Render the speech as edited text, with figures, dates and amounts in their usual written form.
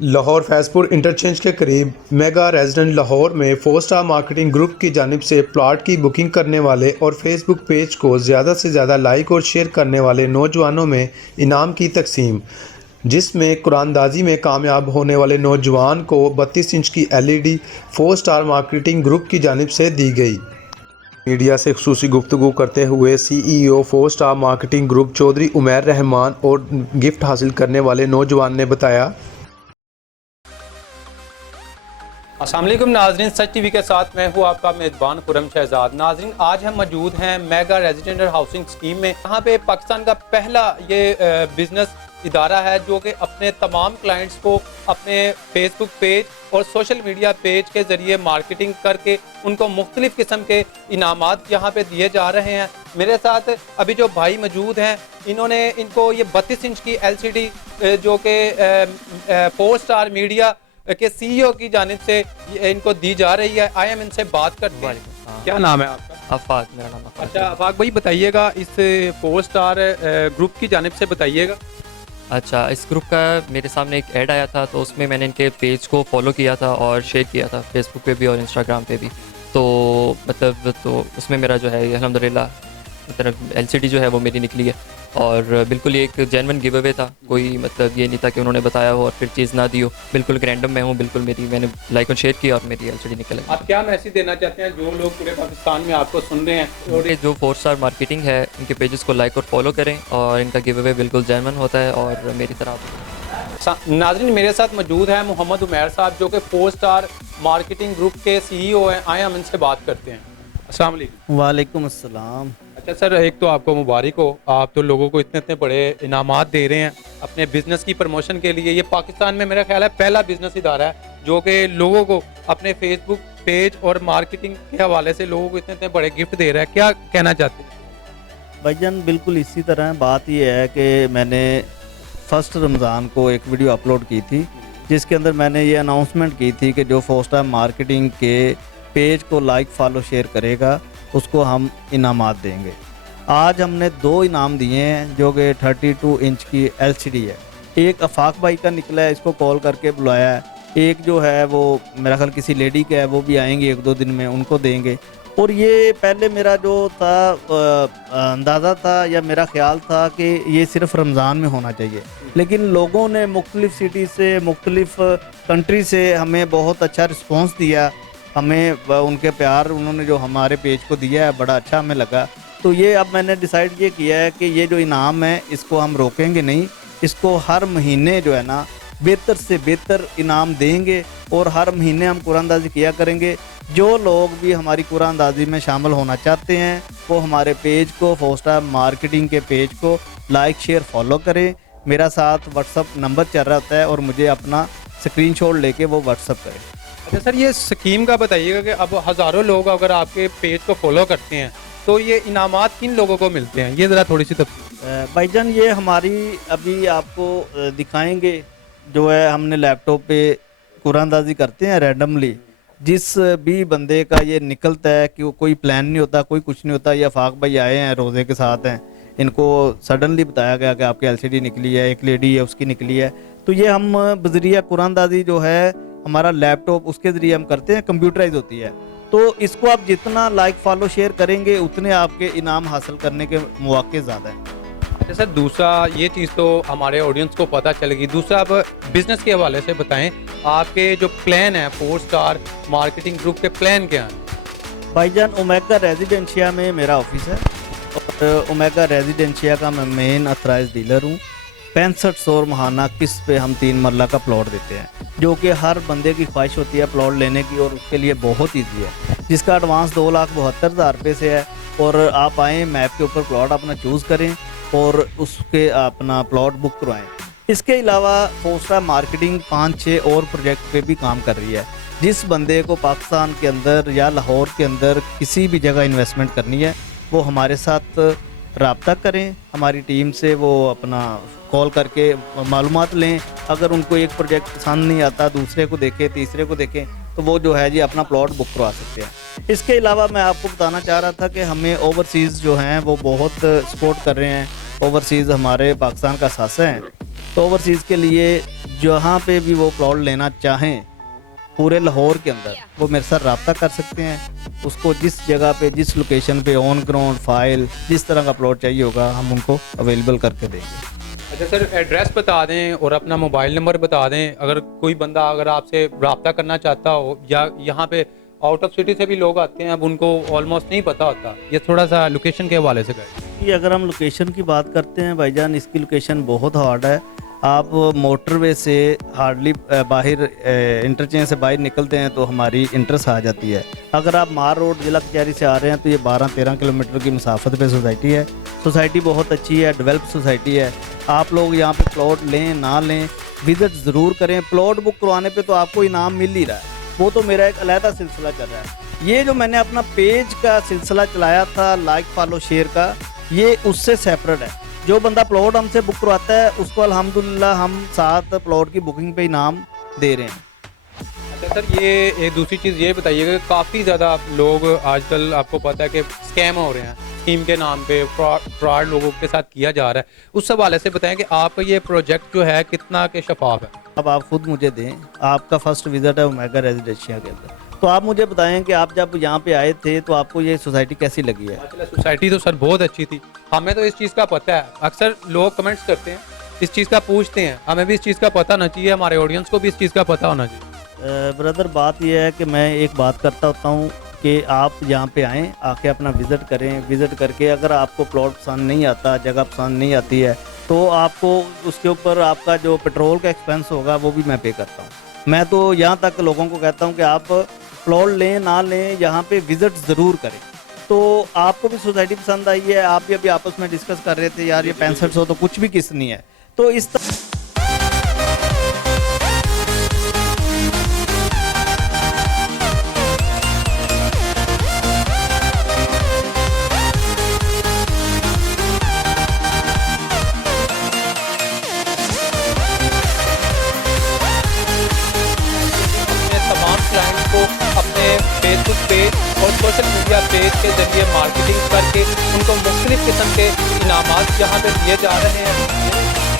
Lahore Faizpur interchange के करीब mega resident Lahore में 4 स्टार मार्केटिंग ग्रुप की जानिब से प्लाट की बुकिंग करने वाले और फेसबुक पेज को ज़्यादा से ज़्यादा लाइक और शेयर करने वाले नौजवानों में इनाम की तकसीम, जिसमें कुरानदाजी में कामयाब होने वाले नौजवान को 32 इंच की LED 4 स्टार मार्केटिंग ग्रुप की जानिब से दी गई। मीडिया से खुसूसी गुफ्तगू करते हुए CEO 4 star marketing group Chaudhry Umair Rahman और गिफ्ट हासिल करने वाले नौजवान ने बताया। अस्सलाम वालेकुम नाजरीन, सच टीवी के साथ मैं हूँ आपका मेज़बान खुरम शहजाद। नाजरीन, आज हम मौजूद हैं मेगा रेजिडेंट हाउसिंग स्कीम में। यहाँ पे पाकिस्तान का पहला ये बिज़नेस इदारा है जो कि अपने तमाम क्लाइंट्स को अपने फेसबुक पेज और सोशल मीडिया पेज के ज़रिए मार्केटिंग करके उनको मुख्तलिफ़ किस्म के इनामात यहाँ पे दिए जा रहे हैं। मेरे साथ अभी जो भाई मौजूद हैं, इन्होंने इनको ये 32 इंच की LCD जो कि 4 स्टार मीडिया के CEO की जानिब से इनको दी जा रही है। आइए हम इनसे बात करते हैं। क्या नाम है आपका? आफाक, मेरा नाम आफाक। अच्छा आफाक भाई, बताइएगा इस 4 स्टार ग्रुप की जानिब से बताइएगा। अच्छा, इस ग्रुप का मेरे सामने एक ऐड आया था, तो उसमें मैंने इनके पेज को फॉलो किया था और शेयर किया था फेसबुक पे भी और इंस्टाग्राम पे भी। तो मतलब तो उसमें मेरा जो है अल्हम्दुलिल्लाह मतलब LCD जो है वो मेरी निकली है और बिल्कुल ये एक जेन्युइन गिव अवे था। कोई मतलब ये नहीं था कि उन्होंने बताया हो और फिर चीज़ ना दी हो। बिल्कुल रैंडम मैं हूँ, बिल्कुल मैंने लाइक और शेयर किया और मेरी LCD निकल आई। आप क्या मैसेज देना चाहते हैं जो लोग पूरे पाकिस्तान में आपको सुन रहे हैं? और ये जो 4 स्टार मार्केटिंग है, इनके पेजेस को लाइक और फॉलो करें और इनका गिव अवे बिल्कुल जेन्युइन होता है और मेरी तरह। नाज़रीन, मेरे साथ मौजूद हैं मोहम्मद उमैर साहब जो कि 4 स्टार मार्केटिंग ग्रुप के CEO हैं। आए हम इनसे बात करते हैं। अस्सलाम वालेकुम। वालेकुम अस्सलाम। अच्छा सर, एक तो आपको मुबारक हो, आप तो लोगों को इतने इतने बड़े इनामात दे रहे हैं अपने बिज़नेस की प्रमोशन के लिए। ये पाकिस्तान में मेरा ख्याल है पहला बिज़नेस इदारा है जो कि लोगों को अपने फेसबुक पेज और मार्केटिंग के हवाले से लोगों को इतने इतने बड़े गिफ्ट दे रहा है। क्या कहना चाहते हैं? भाईजान बिल्कुल इसी तरह बात ये है कि मैंने फ़र्स्ट रमज़ान को एक वीडियो अपलोड की थी जिसके अंदर मैंने ये अनाउंसमेंट की थी कि जो 4 स्टार मार्केटिंग के पेज को लाइक फॉलो शेयर करेगा उसको हम इनामात देंगे। आज हमने 2 इनाम दिए हैं जो कि 32 इंच की LCD है। एक आफाक भाई का निकला है, इसको कॉल करके बुलाया है। एक जो है वो मेरा ख्याल किसी लेडी का है, वो भी आएंगे 1-2 दिन में, उनको देंगे। और ये पहले मेरा जो था अंदाज़ा था या मेरा ख्याल था कि ये सिर्फ रमज़ान में होना चाहिए, लेकिन लोगों ने मुख्तलिफ़ सिटी से मुख्तलिफ़ कंट्री से हमें बहुत अच्छा रिस्पॉन्स दिया। हमें उनके प्यार उन्होंने जो हमारे पेज को दिया है बड़ा अच्छा हमें लगा। तो ये अब मैंने डिसाइड ये किया है कि ये जो इनाम है इसको हम रोकेंगे नहीं, इसको हर महीने जो है ना बेहतर से बेहतर इनाम देंगे और हर महीने हम कुरानदाजी किया करेंगे। जो लोग भी हमारी कुरानदाजी में शामिल होना चाहते हैं वो हमारे पेज को 4 स्टार मार्केटिंग के पेज को लाइक शेयर फॉलो करें। मेरा साथ व्हाट्सअप नंबर चल रहा होता है और मुझे अपना स्क्रीनशॉट लेके वो व्हाट्सअप करें। अच्छा सर, ये स्कीम का बताइएगा कि अब हज़ारों लोग अगर आपके पेज को फॉलो करते हैं तो ये इनामात किन लोगों को मिलते हैं, ये ज़रा थोड़ी सी तफसील। भाईजान ये हमारी अभी आपको दिखाएंगे जो है, हमने लैपटॉप पे कुरानदाजी करते हैं रैंडमली। जिस भी बंदे का ये निकलता है कि वो कोई प्लान नहीं होता, कोई कुछ नहीं होता। ये आफाक भाई आए हैं, रोज़े के साथ हैं, इनको सडनली बताया गया कि आपकी LCD निकली है, एक लेडी है उसकी निकली है। तो ये हम बजरिया कुरानदाजी जो है हमारा लैपटॉप उसके ज़रिए हम करते हैं, कंप्यूटराइज होती है। तो इसको आप जितना लाइक फॉलो शेयर करेंगे उतने आपके इनाम हासिल करने के मौके ज़्यादा हैं। अच्छा सर, दूसरा ये चीज़ तो हमारे ऑडियंस को पता चलेगी। दूसरा आप बिज़नेस के हवाले से बताएं, आपके जो प्लान है 4 स्टार मार्केटिंग ग्रुप के प्लान क्या हैं? भाईजान ओमेगा रेजिडेंशिया में मेरा ऑफिस है और ओमेगा रेजिडेंशिया का मैं मेन अथराइज डीलर हूँ। 6500 महाना किस्त पे हम 3 मरला का प्लॉट देते हैं जो कि हर बंदे की ख्वाहिश होती है प्लॉट लेने की और उसके लिए बहुत ईजी है, जिसका एडवांस 2,72,000 रुपये से है। और आप आएँ, मैप के ऊपर प्लॉट अपना चूज़ करें और उसके अपना प्लॉट बुक करवाएं। इसके अलावा 4 स्टार मार्केटिंग 5-6 और प्रोजेक्ट पे भी काम कर रही है। जिस बंदे को पाकिस्तान के अंदर या लाहौर के अंदर किसी भी जगह इन्वेस्टमेंट करनी है वो हमारे साथ रब्ता करें, हमारी टीम से वो अपना कॉल करके मालूमात लें। अगर उनको एक प्रोजेक्ट पसंद नहीं आता, दूसरे को देखें, तीसरे को देखें, तो वो जो है जी अपना प्लॉट बुक करवा सकते हैं। इसके अलावा मैं आपको बताना चाह रहा था कि हमें ओवरसीज़ जो हैं वो बहुत सपोर्ट कर रहे हैं। ओवरसीज़ हमारे पाकिस्तान का सासा है, तो ओवरसीज़ के लिए जहाँ पे भी वो प्लॉट लेना चाहें पूरे लाहौर के अंदर, वो मेरे साथ रब्ता कर सकते हैं। उसको जिस जगह पे, जिस लोकेशन पे, ऑन ग्राउंड फाइल, जिस तरह का प्लॉट चाहिए होगा हम उनको अवेलेबल करके देंगे। अच्छा सर, एड्रेस बता दें और अपना मोबाइल नंबर बता दें, अगर कोई बंदा अगर आपसे रब्ता करना चाहता हो, या यहाँ पे आउट ऑफ सिटी से भी लोग आते हैं, अब उनको ऑलमोस्ट नहीं पता होता, ये थोड़ा सा लोकेशन के हवाले से करें। कि अगर हम लोकेशन की बात करते हैं भाईजान, इसकी लोकेशन बहुत हार्ड है। आप मोटरवे से हार्डली बाहर इंटरचेंज से बाहर निकलते हैं तो हमारी इंटरेस्ट आ जाती है। अगर आप मार रोड जिला कचहरी से आ रहे हैं तो ये 12-13 किलोमीटर की मुसाफत पे सोसाइटी है। सोसाइटी बहुत अच्छी है, डेवलप सोसाइटी है। आप लोग यहाँ पे प्लॉट लें ना लें, विज़िट ज़रूर करें। प्लॉट बुक करवाने पे तो आपको इनाम मिल ही रहा है, वो तो मेरा एक अलहदा सिलसिला चल रहा है। ये जो मैंने अपना पेज का सिलसिला चलाया था, लाइक फॉलो शेयर का, ये उससे सेपरेट है। जो बंदा प्लॉट हमसे बुक करवाता है उसको अल्हम्दुलिल्लाह हम 7 प्लॉट की बुकिंग पे इनाम दे रहे हैं। अच्छा सर, ये एक दूसरी चीज़ ये बताइएगा कि काफ़ी ज़्यादा लोग आजकल, आपको पता है कि स्कैम हो रहे हैं, स्कीम के नाम पे फ्रॉड लोगों के साथ किया जा रहा है, उस हवाले से बताएं कि आपका ये प्रोजेक्ट जो है कितना के शफाफ है। अब आप खुद मुझे दें, आपका फर्स्ट विज़िट है ओमेगा रेजिडेंशिया के अंदर, तो आप मुझे बताएं कि आप जब यहाँ पे आए थे तो आपको ये सोसाइटी कैसी लगी है? माशाल्लाह सोसाइटी तो सर बहुत अच्छी थी, हमें तो इस चीज़ का पता है। अक्सर लोग कमेंट्स करते हैं, इस चीज़ का पूछते हैं, हमें भी इस चीज़ का पता होना चाहिए, हमारे ऑडियंस को भी इस चीज़ का पता होना चाहिए। ब्रदर, बात यह है कि मैं एक बात करता होता हूँ कि आप यहाँ पे आएँ, आके अपना विज़िट करें। विज़िट करके अगर आपको प्लॉट पसंद नहीं आता, जगह पसंद नहीं आती है, तो आपको उसके ऊपर आपका जो पेट्रोल का एक्सपेंस होगा वो भी मैं पे करता हूँ। मैं तो यहाँ तक लोगों को कहता हूँ कि आप प्लॉट लें ना लें, यहाँ पे विज़िट ज़रूर करें। तो आपको भी सोसाइटी पसंद आई है, आप भी अभी आपस में डिस्कस कर रहे थे यार ये 6500 तो कुछ भी किस नहीं है, तो इस तमाम क्लाइंट को अपने फेसबुक पेज और सोशल मीडिया पेज के जरिए मार्केटिंग करके उनको मुख्तलिफ किस्म के इनामात यहाँ पे दिए जा रहे हैं।